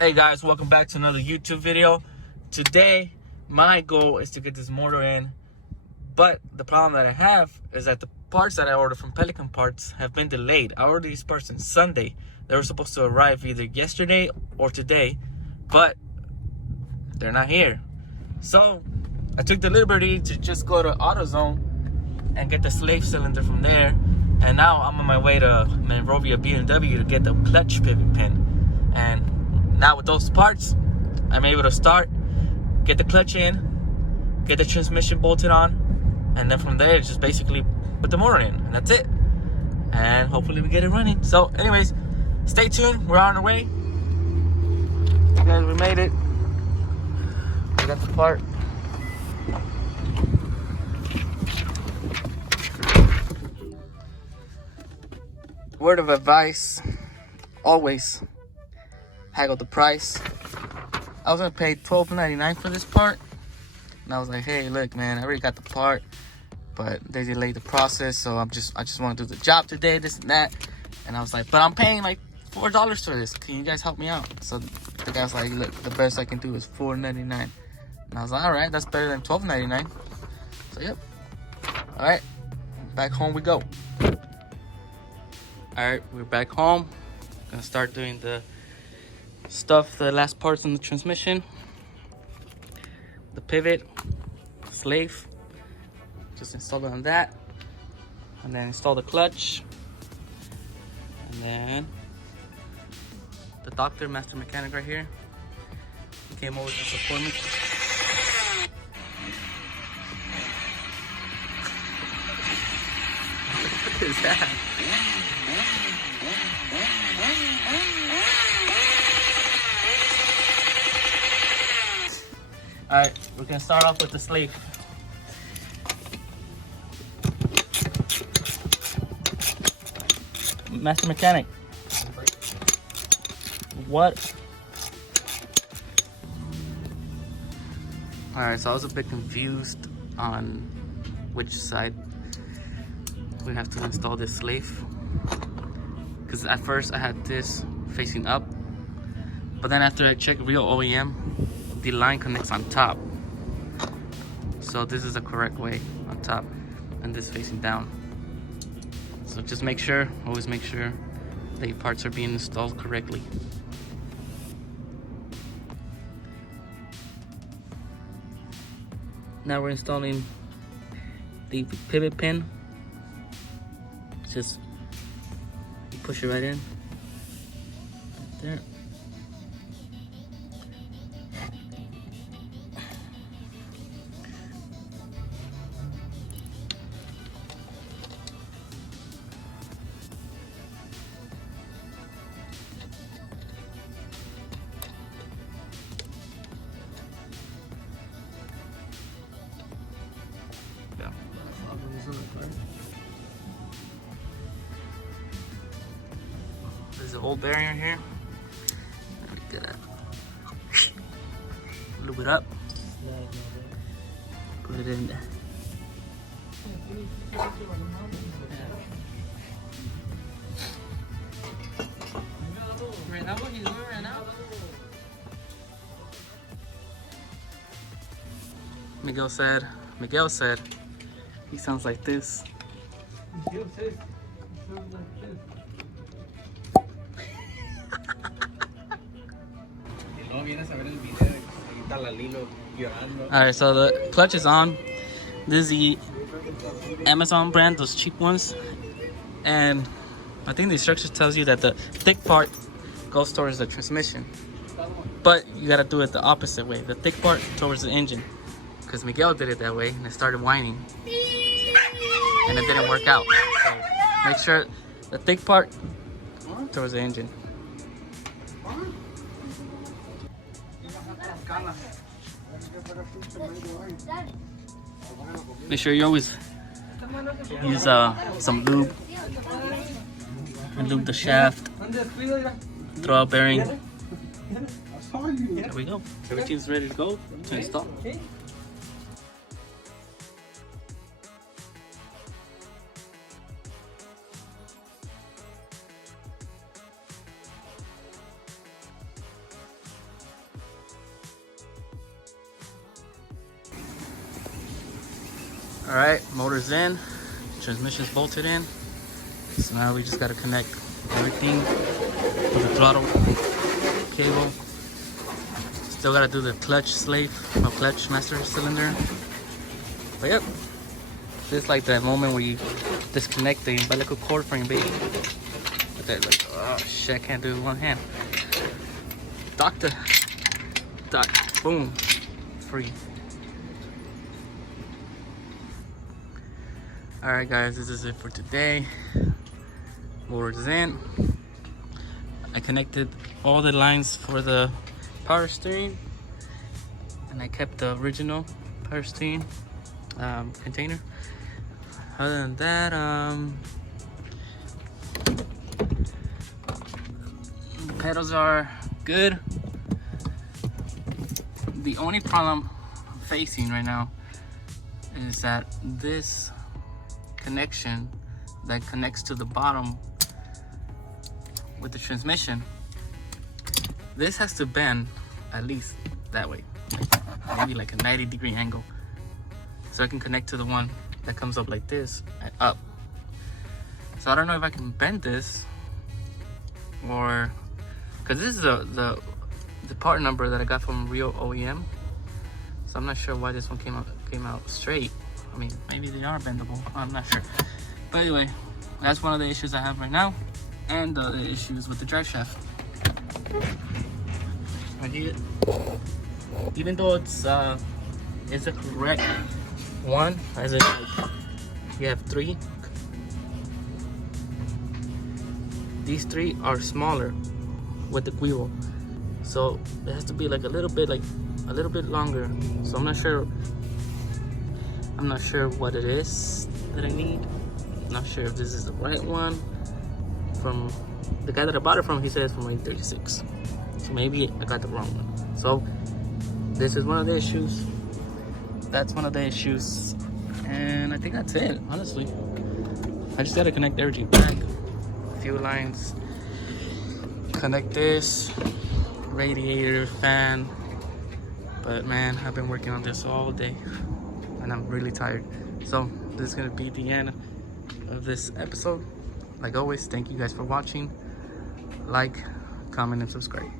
Hey guys, welcome back to another YouTube video. Today, my goal is to get this motor in, but the problem that I have is that the parts that I ordered from Pelican Parts have been delayed. I ordered these parts on Sunday. They were supposed to arrive either yesterday or today, but they're not here. So, I took the liberty to just go to AutoZone and get the slave cylinder from there. And now I'm on my way to Monrovia BMW to get the clutch pivot pin. And now with those parts, I'm able to start, get the clutch in, get the transmission bolted on, and then from there, just basically put the motor in, and that's it. And hopefully we get it running. So anyways, stay tuned, we're on our way. Guys, we made it. We got the part. Word of advice, always haggle the price. I was gonna pay $12.99 for this part, and I was like, hey, look, man, I already got the part, but they delayed the process, so I just want to do the job today, this and that. And I was like, but I'm paying like $4 for this. Can you guys help me out? So the guy was like, look, the best I can do is $4.99. And I was like, all right, that's better than $12.99. So yep. All right, back home we go. All right, we're back home. Gonna start doing the stuff, the last parts on the transmission, the pivot, slave, just install it on that, and then install the clutch, and then the doctor, master mechanic right here, he came over to support me. What is that? Alright, we're gonna start off with the slave. Master mechanic. What? Alright, so I was a bit confused on which side we have to install this slave. Because at first I had this facing up, but then after I checked real OEM, the line connects on top. So this is the correct way, on top, and this facing down. So just make sure, always make sure the parts are being installed correctly. Now we're installing the pivot pin. Just push it right in, right there. Yeah. There's an old bearing here. Let me get it. Lube it up. Put it in there. Miguel said, he sounds like this. Alright, so the clutch is on. This is the Amazon brand, those cheap ones. And I think the instructions tells you that the thick part goes towards the transmission. But you gotta do it the opposite way. The thick part towards the engine. Because Miguel did it that way and it started whining. And it didn't work out. So make sure the thick part towards the engine. Make sure you always use some lube and lube the shaft, throw out bearing. There we go. Everything's ready to go to install. All right, motor's in, transmission's bolted in. So now we just gotta connect everything to the throttle cable. Still gotta do the clutch slave, or clutch master cylinder. But yep, this is like that moment where you disconnect the umbilical cord from your baby. But they're like, oh shit, I can't do it with one hand. Doctor, boom, free. Alright guys, this is it for today. Motor's in. I connected all the lines for the power steering, and I kept the original power steering container. Other than that, the pedals are good. The only problem I'm facing right now is that this connection that connects to the bottom with the transmission, this has to bend at least that way, like maybe like a 90-degree angle, so I can connect to the one that comes up like this and up. So I don't know if I can bend this, or because this is the part number that I got from real OEM, so I'm not sure why this one came out straight. I mean, maybe they are bendable, I'm not sure. But anyway, that's one of the issues I have right now, and the other issues with the drive shaft. Even though it's a correct one, as in like you have 3, these 3 are smaller with the quivo, so it has to be like a little bit longer. So I'm not sure what it is that I need. I'm not sure if this is the right one. From the guy that I bought it from, he says from E36. So maybe I got the wrong one. So this is one of the issues. That's one of the issues. And I think that's it, honestly. I just gotta connect everything back. A few lines. Connect this, radiator, fan. But man, I've been working on this all day and I'm really tired. So this is gonna be the end of this episode. Like always, thank you guys for watching. Like, comment, and subscribe.